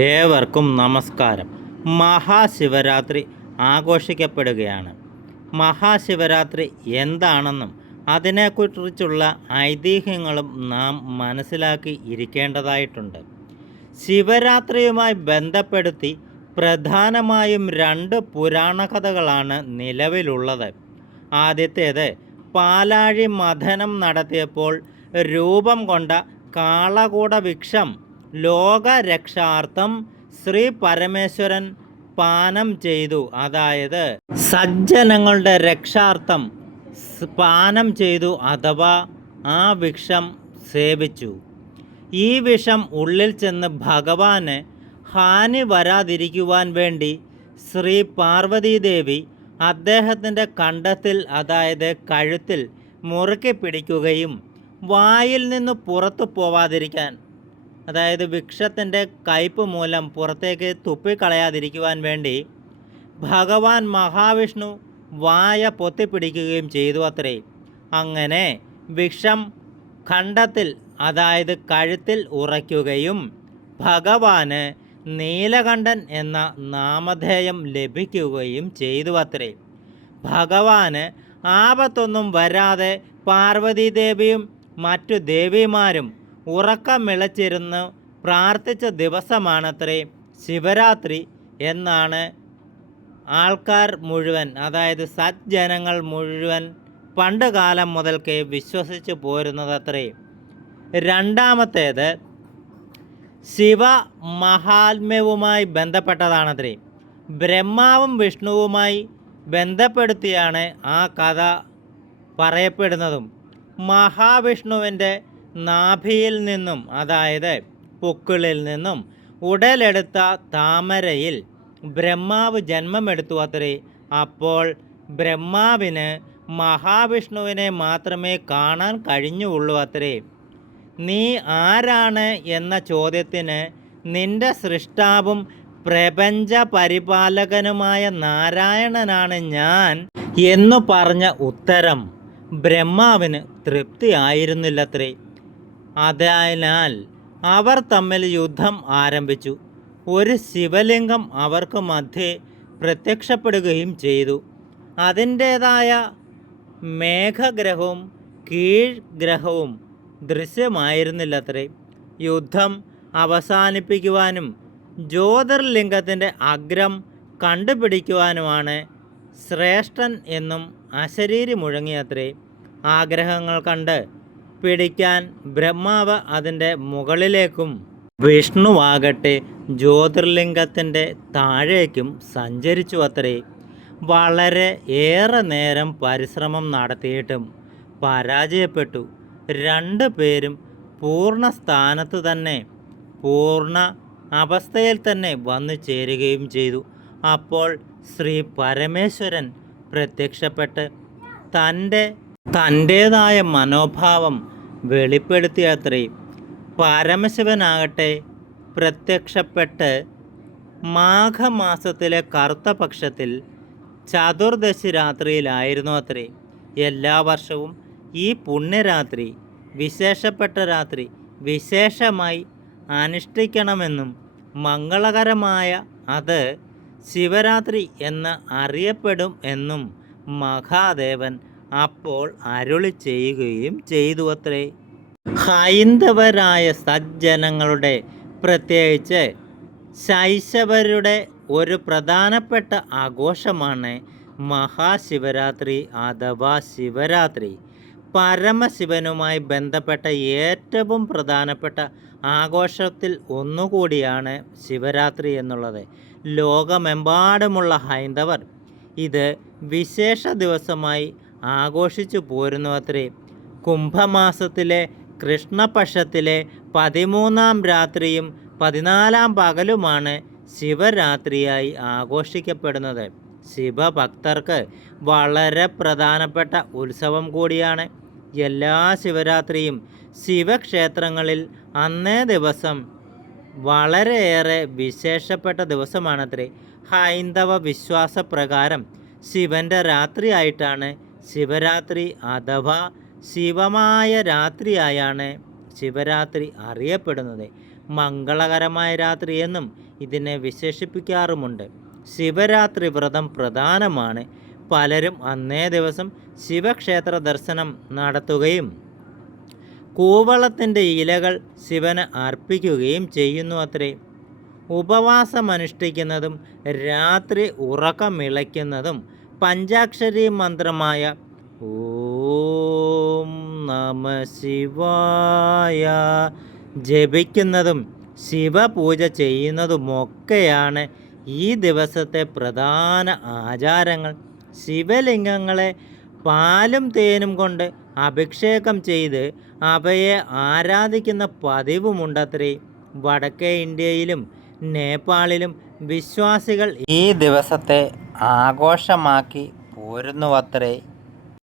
ഏവർക്കും നമസ്കാരം. മഹാശിവരാത്രി ആഘോഷിക്കപ്പെടുകയാണ്. മഹാശിവരാത്രി എന്താണെന്നും അതിനെക്കുറിച്ചുള്ള ഐതിഹ്യങ്ങളും നാം മനസ്സിലാക്കി ഇരിക്കേണ്ടതായിട്ടുണ്ട്. ശിവരാത്രിയുമായി ബന്ധപ്പെടുത്തി പ്രധാനമായും രണ്ട് പുരാണ കഥകളാണ് നിലവിലുള്ളത്. ആദ്യത്തേത് പാലാഴി മഥനം നടത്തിയപ്പോൾ രൂപം കൊണ്ട കാളകൂട വിക്ഷം ലോകരക്ഷാർത്ഥം ശ്രീ പരമേശ്വരൻ പാനം ചെയ്തു. അതായത് സജ്ജനങ്ങളുടെ രക്ഷാർത്ഥം പാനം ചെയ്തു അഥവാ ആ വിഷം സേവിച്ചു. ഈ വിഷം ഉള്ളിൽ ചെന്ന് ഭഗവാന് ഹാനി വരാതിരിക്കുവാൻ വേണ്ടി ശ്രീ പാർവതീദേവി അദ്ദേഹത്തിന്റെ കണ്ടത്തിൽ അതായത് കഴുത്തിൽ മുറുക്കി പിടിക്കുകയും വായിൽ നിന്ന് പുറത്തു പോവാതിരിക്കാൻ അതായത് വൃക്ഷത്തിന്റെ കയ്പ് മൂലം പുറത്തേക്ക് തുപ്പിക്കളയാതിരിക്കുവാൻ വേണ്ടി ഭഗവാൻ മഹാവിഷ്ണു വായ പൊത്തിപ്പിടിക്കുകയും ചെയ്തു അത്രേ. അങ്ങനെ വിഷം ഖണ്ഡത്തിൽ അതായത് കഴുത്തിൽ ഉറയ്ക്കുകയും ഭഗവാന് നീലകണ്ഠൻ എന്ന നാമധേയം ലഭിക്കുകയും ചെയ്തു അത്രേ. ഭഗവാന് ആപത്തൊന്നും വരാതെ പാർവതീദേവിയും മറ്റു ദേവിമാരും ഉറക്കമിളച്ചിരുന്ന് പ്രാർത്ഥിച്ച ദിവസമാണത്രേ ശിവരാത്രി എന്നാണ് ആൾക്കാർ മുഴുവൻ അതായത് സജ്ജനങ്ങൾ മുഴുവൻ പണ്ട് കാലം മുതൽക്കേ വിശ്വസിച്ച് പോരുന്നത് അത്രേ രണ്ടാമത്തേത് ശിവ മഹാത്മ്യവുമായി ബന്ധപ്പെട്ടതാണത്രേ. ബ്രഹ്മാവും വിഷ്ണുവുമായി ബന്ധപ്പെടുത്തിയാണ് ആ കഥ പറയപ്പെടുന്നതും. മഹാവിഷ്ണുവിന്റെ നാഭിയിൽ നിന്നും അതായത് പൊക്കിളിൽ നിന്നും ഉടലെടുത്ത താമരയിൽ ബ്രഹ്മാവ് ജന്മമെടുത്തു അത്രേ. അപ്പോൾ ബ്രഹ്മാവിന് മഹാവിഷ്ണുവിനെ മാത്രമേ കാണാൻ കഴിഞ്ഞുള്ളൂ അത്രേ. നീ ആരാണ് എന്ന ചോദ്യത്തിന് നിന്റെ സൃഷ്ടാവും പ്രപഞ്ച പരിപാലകനുമായ നാരായണനാണ് ഞാൻ എന്നു പറഞ്ഞ ഉത്തരം ബ്രഹ്മാവിന് തൃപ്തിയായിരുന്നില്ലത്രേ. അതിനാൽ അവർ തമ്മിൽ യുദ്ധം ആരംഭിച്ചു. ഒരു ശിവലിംഗം അവർക്ക് മധ്യേ പ്രത്യക്ഷപ്പെടുകയും ചെയ്തു. അതിന്റേതായ മേഘഗ്രഹവും കീഴ്ഗ്രഹവും ദൃശ്യമായിരുന്നില്ലത്രേ. യുദ്ധം അവസാനിപ്പിക്കുവാനും ജ്യോതിർലിംഗത്തിന്റെ അഗ്രം കണ്ടുപിടിക്കുവാനുമാണ് ശ്രേഷ്ഠൻ എന്നും അശരീരി മുഴങ്ങിയത്രേ. ആഗ്രഹങ്ങൾ കണ്ട് പിടിക്കാൻ ബ്രഹ്മാവ് അതിന്റെ മുകളിലേക്കും വിഷ്ണുവാകട്ടെ ജ്യോതിർലിംഗത്തിന്റെ താഴേക്കും സഞ്ചരിച്ചു അത്രേ വളരെ ഏറെ നേരം പരിശ്രമം നടത്തിയിട്ടും പരാജയപ്പെട്ടു. രണ്ട് പേരും പൂർണ സ്ഥാനത്ത് തന്നെ പൂർണ അവസ്ഥയിൽ തന്നെ വന്നു ചേരുകയും ചെയ്തു. അപ്പോൾ ശ്രീ പരമേശ്വരൻ പ്രത്യക്ഷപ്പെട്ട് തന്റെ തന്റേതായ മനോഭാവം വെളിപ്പെടുത്തിയത്രേ. പരമശിവനാകട്ടെ പ്രത്യക്ഷപ്പെട്ട് മാഘമാസത്തിലെ കറുത്ത പക്ഷത്തിൽ ചതുർദശി രാത്രിയിലായിരുന്നു അത്രേ. എല്ലാ വർഷവും ഈ പുണ്യരാത്രി വിശേഷപ്പെട്ട രാത്രി വിശേഷമായി അനുഷ്ഠിക്കണമെന്നും മംഗളകരമായ അത് ശിവരാത്രി എന്ന് അറിയപ്പെടും എന്നും മഹാദേവൻ അപ്പോൾ അരുളി ചെയ്യുകയും ചെയ്തു അത്രേ. ഹൈന്ദവരായ സജ്ജനങ്ങളുടെ പ്രത്യേകിച്ച് ശൈശവരുടെ ഒരു പ്രധാനപ്പെട്ട ആഘോഷമാണ് മഹാശിവരാത്രി അഥവാ ശിവരാത്രി. പരമശിവനുമായി ബന്ധപ്പെട്ട ഏറ്റവും പ്രധാനപ്പെട്ട ആഘോഷത്തിൽ ഒന്നുകൂടിയാണ് ശിവരാത്രി എന്നുള്ളത്. ലോകമെമ്പാടുമുള്ള ഹൈന്ദവർ ഇത് വിശേഷ ദിവസമായി ആഘോഷിച്ചു പോരുന്നു അത്രേ. കുംഭമാസത്തിലെ കൃഷ്ണപക്ഷത്തിലെ പതിമൂന്നാം രാത്രിയും പതിനാലാം പകലുമാണ് ശിവരാത്രിയായി ആഘോഷിക്കപ്പെടുന്നത്. ശിവഭക്തർക്ക് വളരെ പ്രധാനപ്പെട്ട ഉത്സവം കൂടിയാണ്. എല്ലാ ശിവരാത്രിയും ശിവക്ഷേത്രങ്ങളിൽ അന്നേ ദിവസം വളരെയേറെ വിശേഷപ്പെട്ട ദിവസമാണത്രേ. ഹൈന്ദവ വിശ്വാസപ്രകാരം ശിവന്റെ രാത്രിയായിട്ടാണ് ശിവരാത്രി അഥവാ ശിവമായ രാത്രിയായാണ് ശിവരാത്രി അറിയപ്പെടുന്നത്. മംഗളകരമായ രാത്രി എന്നും ഇതിനെ വിശേഷിപ്പിക്കാറുമുണ്ട്. ശിവരാത്രി വ്രതം പ്രധാനമാണ്. പലരും അന്നേ ദിവസം ശിവക്ഷേത്ര ദർശനം നടത്തുകയും കൂവളത്തിന്റെ ഇലകൾ ശിവന് അർപ്പിക്കുകയും ചെയ്യുന്നു അത്രേ. ഉപവാസമനുഷ്ഠിക്കുന്നതും രാത്രി ഉറക്കമിളയ്ക്കുന്നതും പഞ്ചാക്ഷരി മന്ത്രമായ ഓം നമ ശിവായ. ജപിക്കുന്നതും ശിവപൂജ ചെയ്യുന്നതുമൊക്കെയാണ് ഈ ദിവസത്തെ പ്രധാന ആചാരങ്ങൾ. ശിവലിംഗങ്ങളെ പാലും തേനും കൊണ്ട് അഭിഷേകം ചെയ്ത് അവയെ ആരാധിക്കുന്ന പതിവുമുണ്ടത്രേ. വടക്കേ ഇന്ത്യയിലും നേപ്പാളിലും വിശ്വാസികൾ ഈ ദിവസത്തെ ആഘോഷമാക്കി പോരുന്നുവത്രേ.